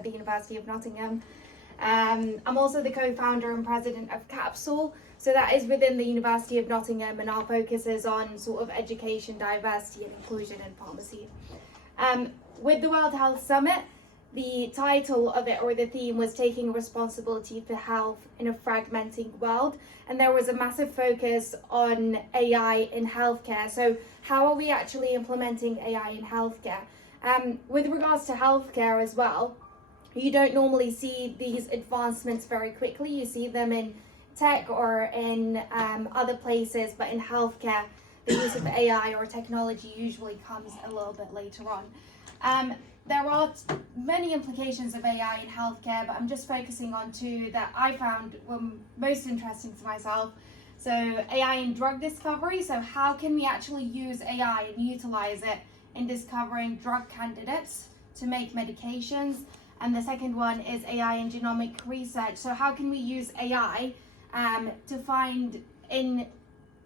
at the University of Nottingham. I'm also the co-founder and president of Capsule. So that is within the University of Nottingham, and our focus is on sort of education, diversity and inclusion in pharmacy. With the World Health Summit, the title of it, or the theme, was taking responsibility for health in a fragmenting world. And there was a massive focus on AI in healthcare. So how are we actually implementing AI in healthcare? With regards to healthcare as well, you don't normally see these advancements very quickly. You see them in tech or in other places, but in healthcare, the use of AI or technology usually comes a little bit later on. There are many implications of AI in healthcare, but I'm just focusing on two that I found were most interesting to myself. So AI in drug discovery. So how can we actually use AI and utilize it in discovering drug candidates to make medications? And the second one is AI in genomic research. So how can we use AI to find in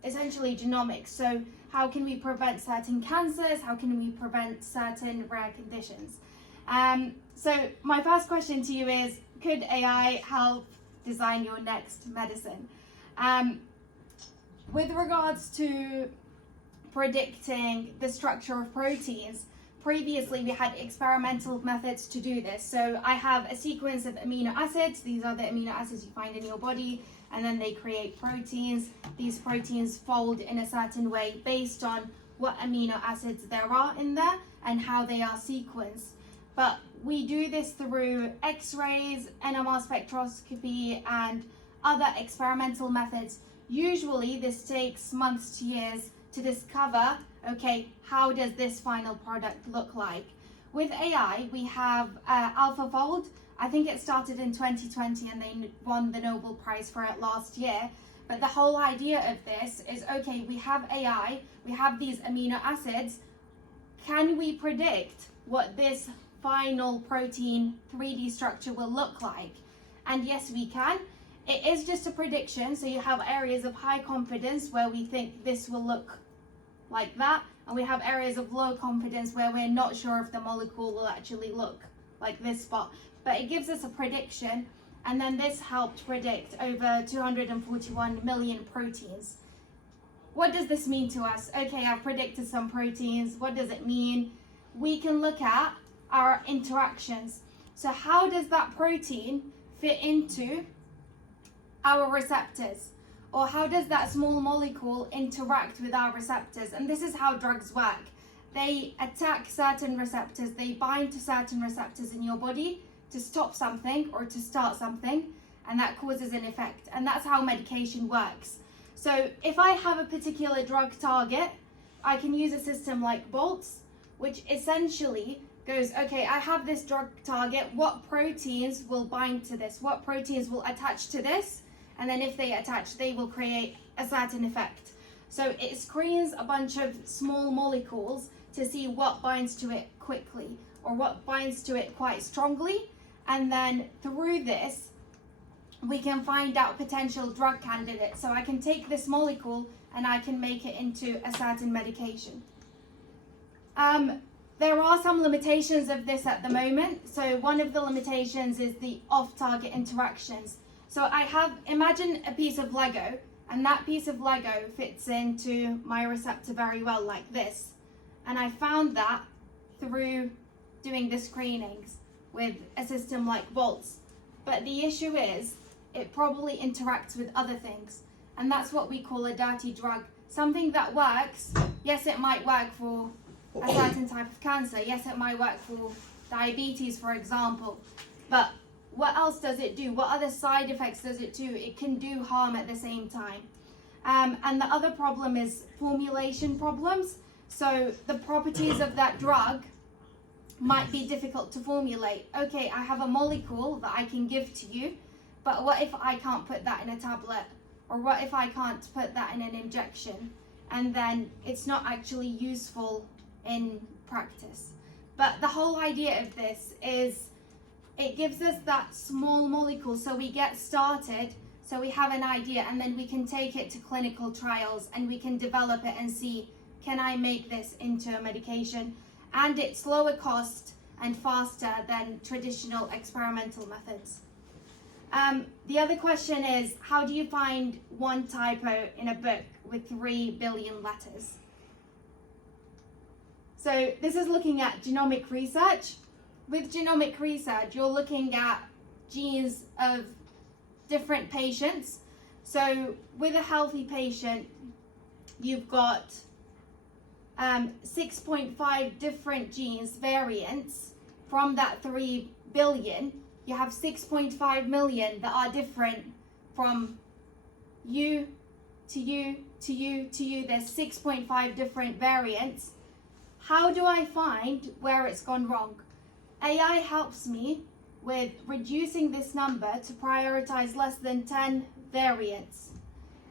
essentially genomics? So how can we prevent certain cancers? How can we prevent certain rare conditions? So my first question to you is, could AI help design your next medicine? With regards to predicting the structure of proteins, previously we had experimental methods to do this. So I have a sequence of amino acids. These are the amino acids you find in your body, and then they create proteins. These proteins fold in a certain way based on what amino acids there are in there and how they are sequenced. But we do this through X-rays, NMR spectroscopy, and other experimental methods. Usually this takes months to years to discover, okay, how does this final product look like? With AI, we have AlphaFold. I think it started in 2020 and they won the Nobel Prize for it last year. But the whole idea of this is, okay, we have AI, we have these amino acids. Can we predict what this final protein 3D structure will look like? And yes, we can. It is just a prediction. So you have areas of high confidence where we think this will look like that. And we have areas of low confidence where we're not sure if the molecule will actually look like this spot. But it gives us a prediction, and then this helped predict over 241 million proteins. What does this mean to us? Okay, I've predicted some proteins. What does it mean? We can look at our interactions. So how does that protein fit into our receptors? Or how does that small molecule interact with our receptors? And this is how drugs work. They attack certain receptors, they bind to certain receptors in your body to stop something or to start something, and that causes an effect. And that's how medication works. So if I have a particular drug target, I can use a system like Boltz, which essentially goes, okay, I have this drug target, what proteins will bind to this? What proteins will attach to this? And then if they attach, they will create a certain effect. So it screens a bunch of small molecules to see what binds to it quickly or what binds to it quite strongly. And then through this, we can find out potential drug candidates. So I can take this molecule and I can make it into a certain medication. There are some limitations of this at the moment. So one of the limitations is the off-target interactions. So imagine a piece of Lego, and that piece of Lego fits into my receptor very well like this. And I found that through doing the screenings with a system like Boltz. But the issue is, it probably interacts with other things. And that's what we call a dirty drug. Something that works, yes, it might work for a certain type of cancer. Yes, it might work for diabetes, for example. But what else does it do? What other side effects does it do? It can do harm at the same time. And the other problem is formulation problems. So the properties of that drug might be difficult to formulate. Okay, I have a molecule that I can give to you, but what if I can't put that in a tablet? Or what if I can't put that in an injection? And then it's not actually useful in practice. But the whole idea of this is it gives us that small molecule, so we get started, so we have an idea, and then we can take it to clinical trials and we can develop it and see, can I make this into a medication? And it's lower cost and faster than traditional experimental methods. The other question is, how do you find one typo in a book with 3 billion letters? So this is looking at genomic research. With genomic research, you're looking at genes of different patients. So with a healthy patient, you've got 6.5 different genes variants from that 3 billion. You have 6.5 million that are different from you to you to you to you. There's 6.5 different variants. How do I find where it's gone wrong? AI helps me with reducing this number to prioritize less than 10 variants.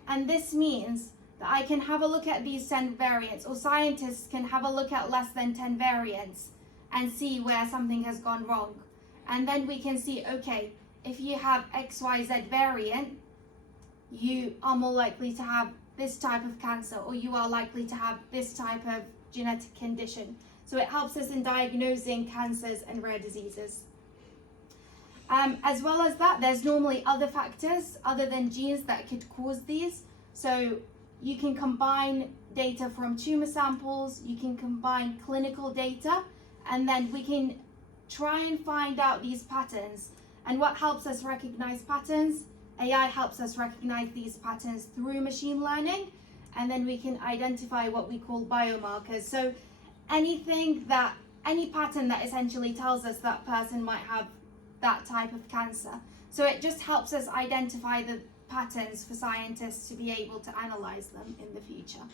And this means that I can have a look at these 10 variants, or scientists can have a look at less than 10 variants and see where something has gone wrong. And then we can see, okay, if you have XYZ variant, you are more likely to have this type of cancer, or you are likely to have this type of genetic condition. So it helps us in diagnosing cancers and rare diseases. As well as that, there's normally other factors other than genes that could cause these. So you can combine data from tumor samples, you can combine clinical data, and then we can try and find out these patterns. And what helps us recognize patterns? AI helps us recognize these patterns through machine learning, and then we can identify what we call biomarkers. So any pattern that essentially tells us that person might have that type of cancer. So it just helps us identify the patterns for scientists to be able to analyze them in the future.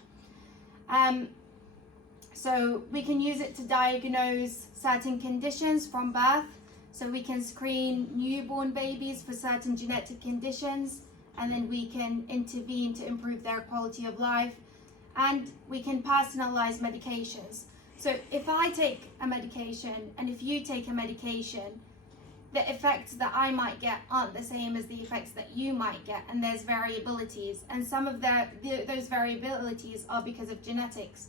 So we can use it to diagnose certain conditions from birth. So we can screen newborn babies for certain genetic conditions, and then we can intervene to improve their quality of life. And we can personalize medications. So if I take a medication and if you take a medication, the effects that I might get aren't the same as the effects that you might get, and there's variabilities. And some of those variabilities are because of genetics.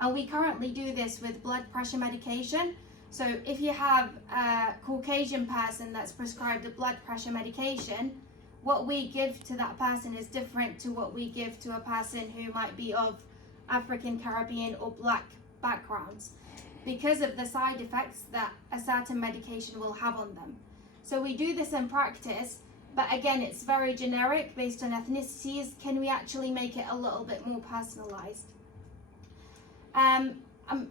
And we currently do this with blood pressure medication. So if you have a Caucasian person that's prescribed a blood pressure medication, what we give to that person is different to what we give to a person who might be of African, Caribbean, or Black backgrounds, because of the side effects that a certain medication will have on them. So we do this in practice, but again, it's very generic based on ethnicities. Can we actually make it a little bit more personalized? I'm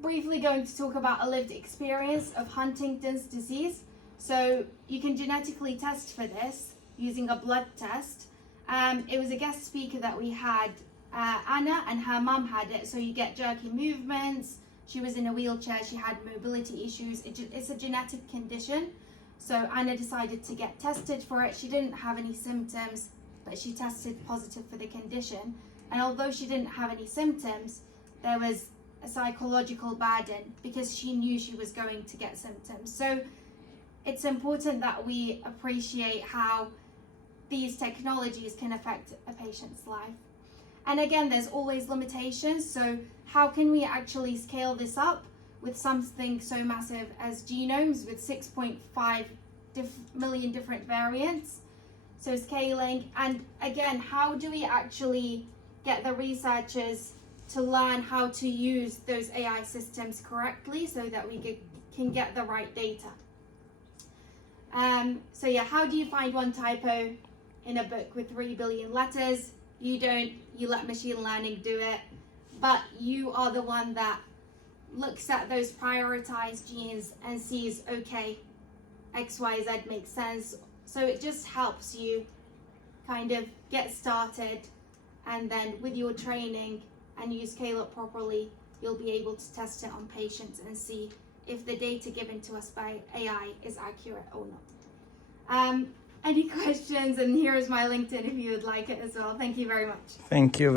briefly going to talk about a lived experience of Huntington's disease. So you can genetically test for this using a blood test. It was a guest speaker that we had, Anna, and her mum had it. So you get jerky movements. She was in a wheelchair. She had mobility issues. It's a genetic condition. So Anna decided to get tested for it. She didn't have any symptoms, but she tested positive for the condition. And although she didn't have any symptoms, there was a psychological burden because she knew she was going to get symptoms. So it's important that we appreciate how these technologies can affect a patient's life. And again, there's always limitations. So how can we actually scale this up with something so massive as genomes with 6.5 million different variants? So scaling, and again, how do we actually get the researchers to learn how to use those AI systems correctly so that we can get the right data? So yeah, how do you find one typo in a book with 3 billion letters? You don't, you let machine learning do it, but you are the one that looks at those prioritized genes and sees, okay, XYZ makes sense. So it just helps you kind of get started, and then with your training and you scale up properly, you'll be able to test it on patients and see if the data given to us by AI is accurate or not. Any questions? And here is my LinkedIn if you would like it as well. Thank you very much. Thank you.